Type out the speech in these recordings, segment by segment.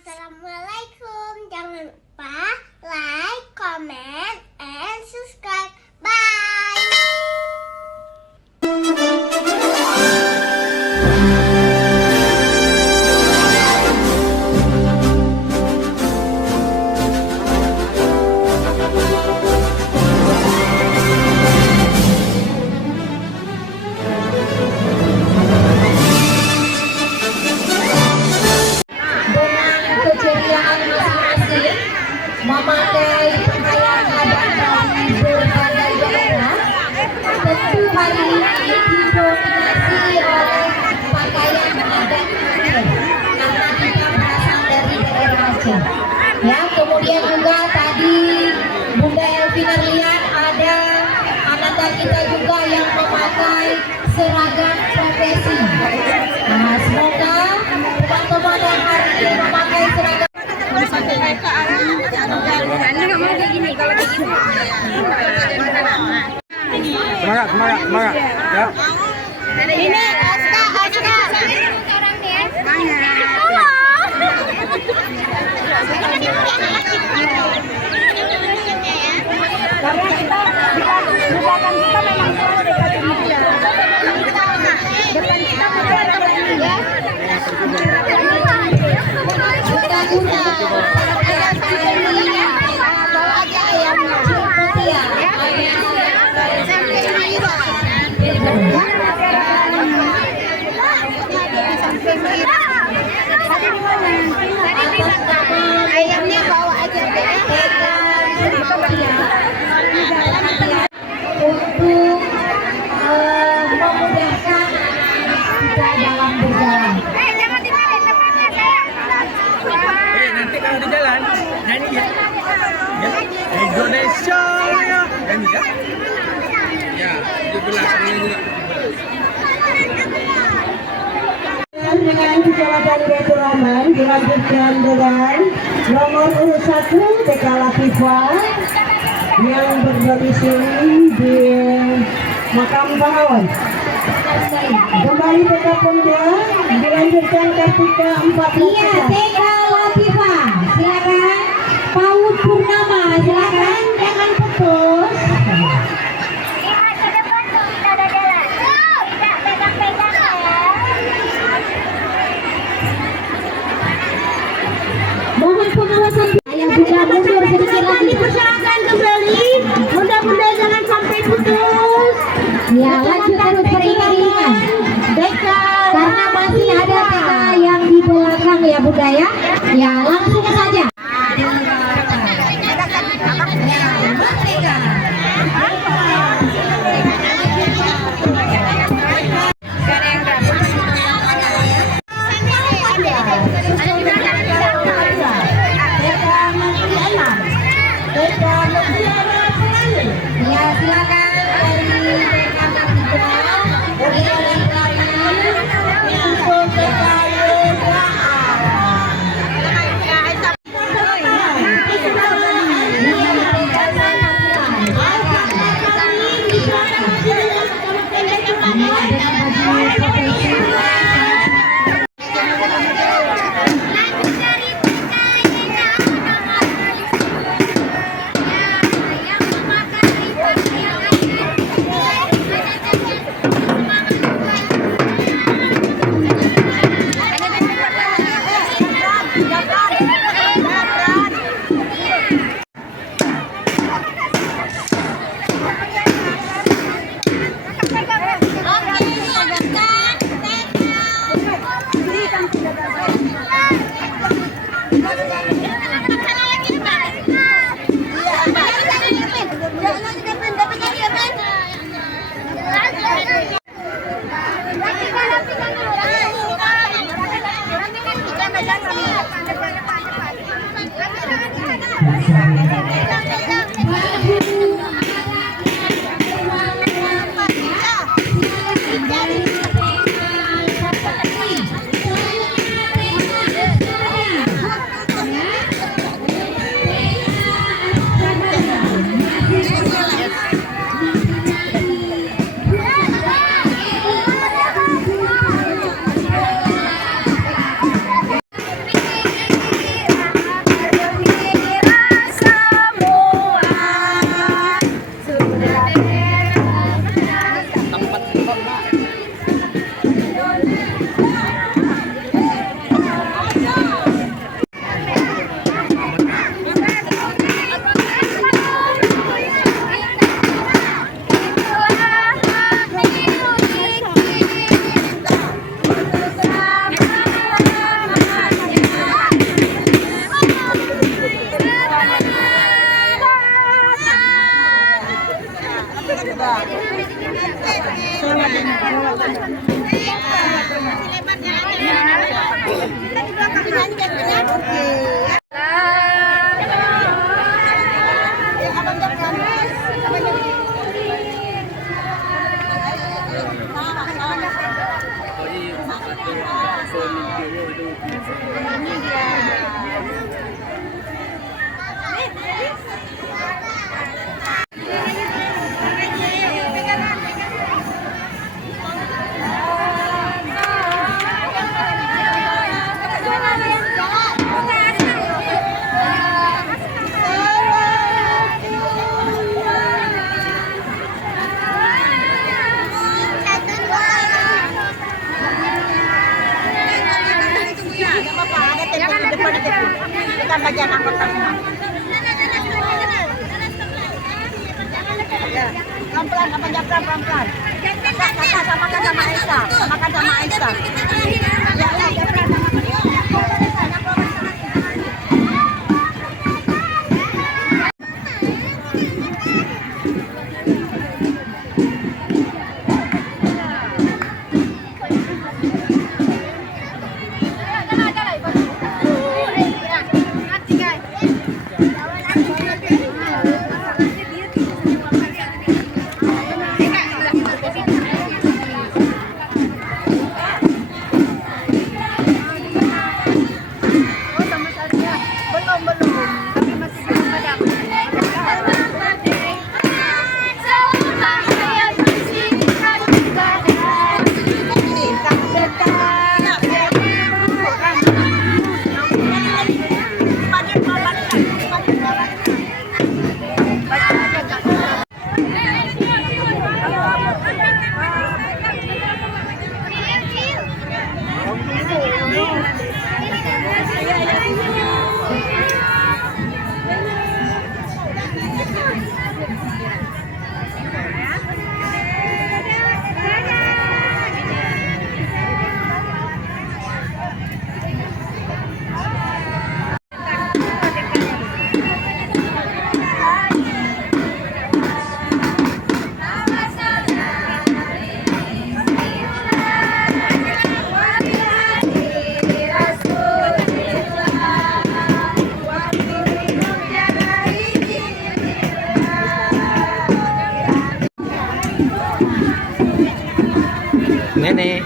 Assalamualaikum. Jangan lupa like, comment, and subscribe. Bye. Memakai pakaian adat dari berbagai daerah, tentu hari ini didominasi oleh pakaian adat Aceh karena kita berasal dari daerah Aceh. Ya, kemudian juga tadi Bunda Elvina lihat ada ananda kita juga yang memakai seragam profesi. Nah, semoga teman-teman yang hari ini memakai seragam semangat ya. Ini Aska. Karena kita di belakang kita memang dekat media. Depan kita masih ada media. Ayamnya bawa aja deh. Untuk memudahkan kita dalam berjalan. Jangan dibalik depannya saya. Nanti kalau di jalan nyanyi ya. Indonesia ya. Nyanyi ya. Ya, 17 ini juga. Dengan Kecamatan Baitur Rahman dilanjutkan dengan nomor urut 1 TK Latifah yang berdomisili di Makam Pahlawan. Kembali TK Pemuda dilanjutkan Kartika 14. Iya, TK Latifah. Silakan. PAUD Purnama, silakan jangan putus. Lihat ke depan tuh kita ada jalan. Tidak pegang-pegang ya. Mohon pengawasan. Ayah Bunda mundur sedikit lagi. Dipersilakan kembali. Bunda-bunda jangan sampai putus. Ya, lanjut terus beriringan. Karena masih ada TK yang di belakang ya Bunda ya. Ya, langsung saja. Ya, silakan dari TK Ketiga. Untuk TK Kita bagian angkot semua. Ya, pelan-pelan, apa jabra pelan-pelan. Kakak samakan sama Aisyah, samakan sama Aisyah. Ya, jabra samakan. Nenek.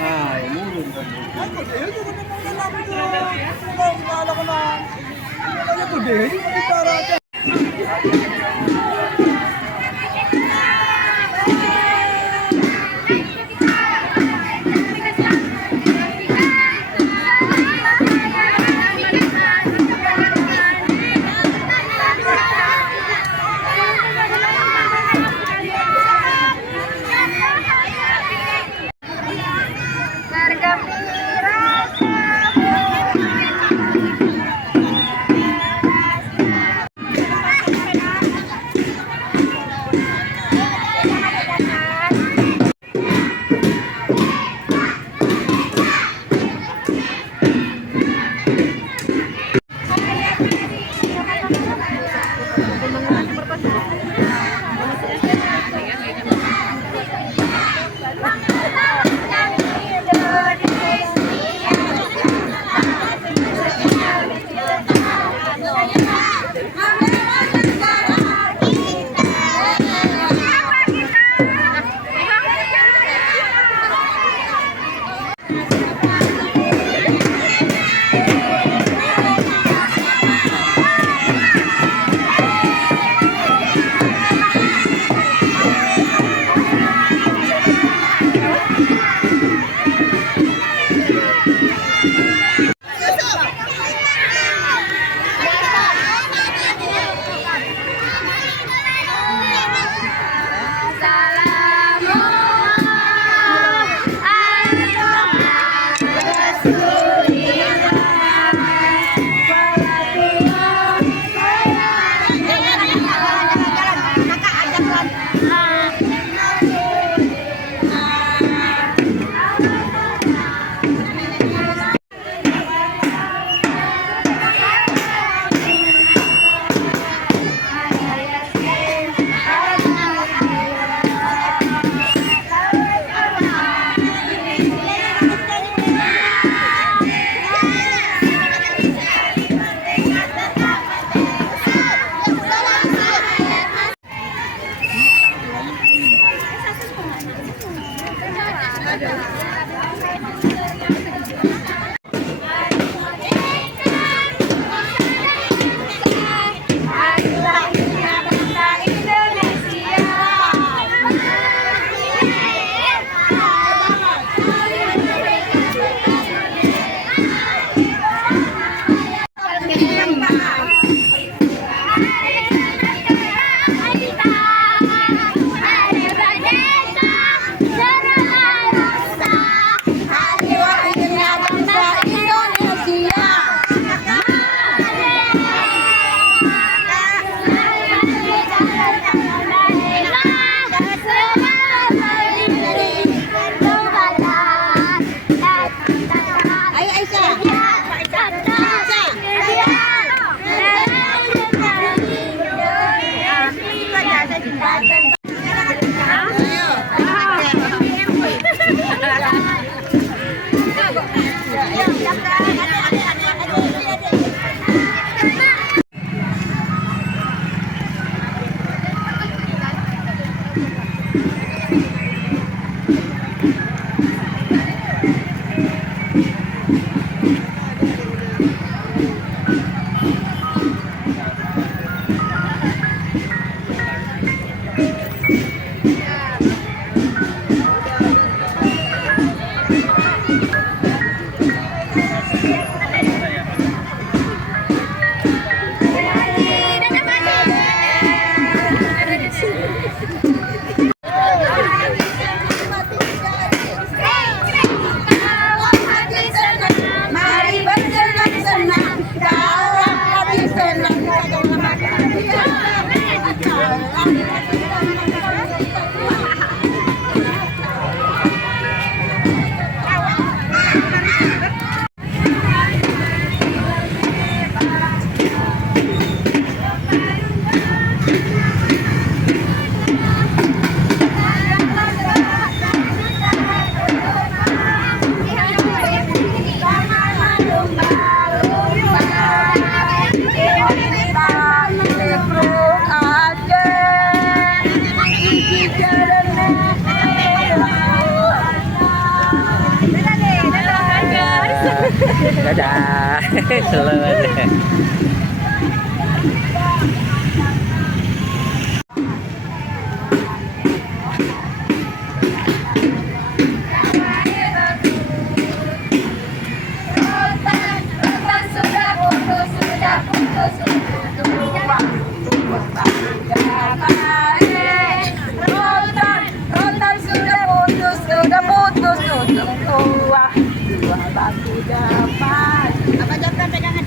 Ah, murun kan. Dadah. Selamat. Apa Japran pegangan?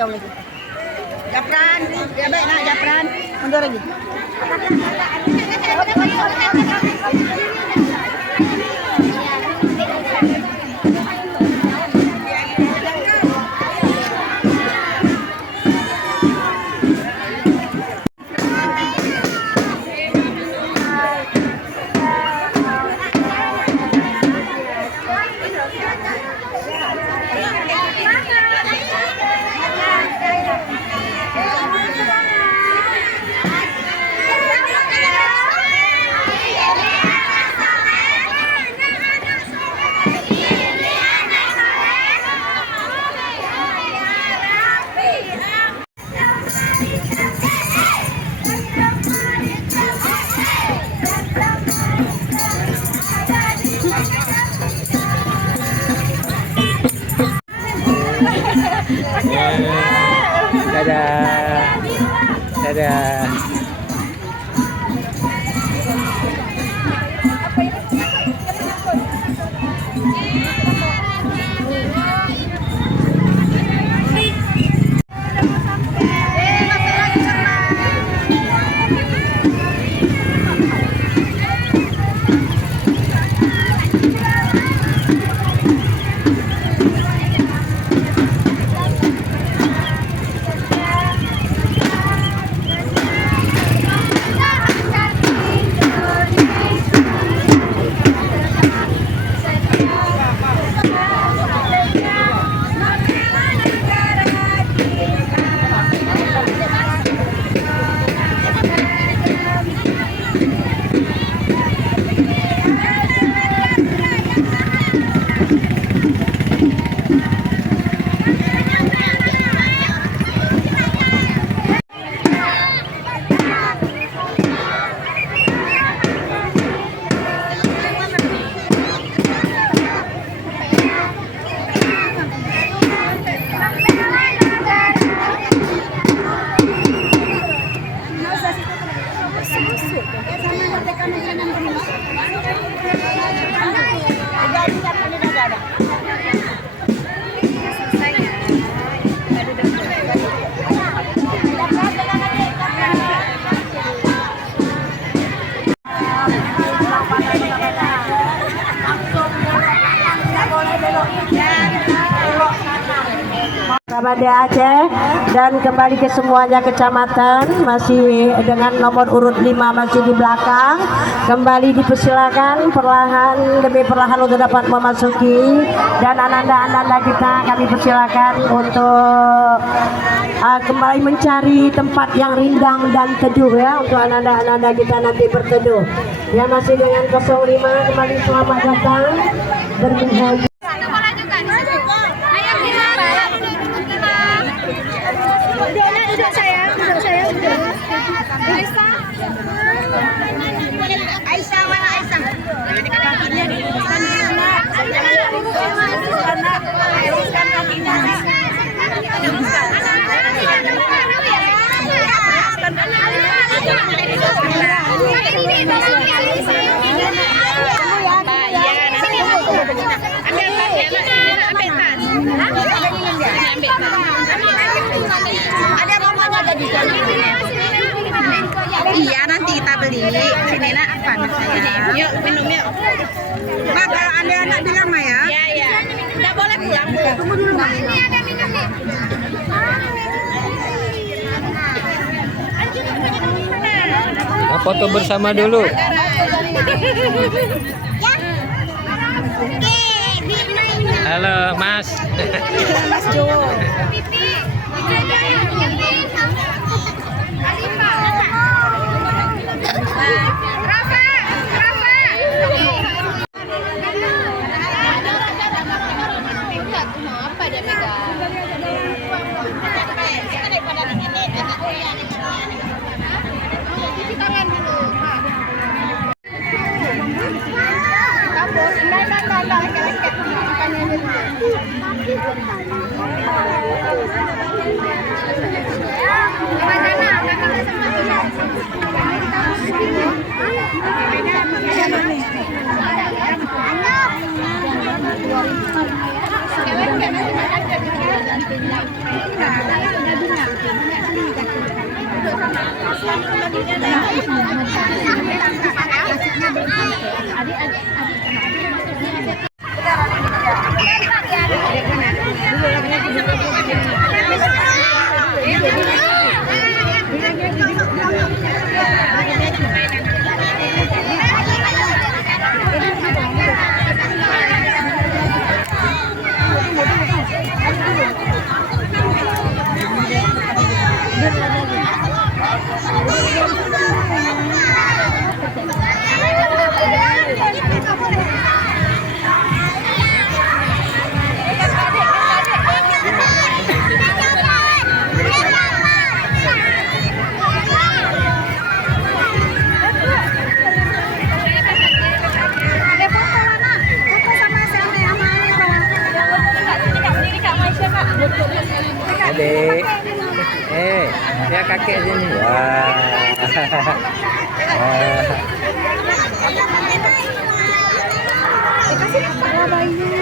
Jauh lagi. Japran, ya baik nak Japran. Mundur lagi. Dadah. Dadah. Bade Aceh, dan kembali ke semuanya kecamatan masih dengan nomor urut 5 masih di belakang. Kembali dipersilakan perlahan demi perlahan untuk dapat memasuki, dan ananda-ananda kita kami persilakan untuk kembali mencari tempat yang rindang dan teduh ya, untuk ananda-ananda kita nanti berteduh. Yang masih dengan 05 kembali selamat datang berbahagia. Duduk sayang, Aisyah mana Aisyah? Ada mamanya ada di sana. Iya, nanti kita beli. Sini nak apa saya? Yuk minum yuk. Mbak, kalau ada anak bilang Mah ya. Iya, iya. Enggak boleh pulang. Tunggu dulu, Mbak. Ini ada minum nih. Nah, foto bersama dulu. Ya. Oke, bikin. Halo, Mas. Mas Jo. Adik. Ya kakek sini. Wah. Kasih bayinya.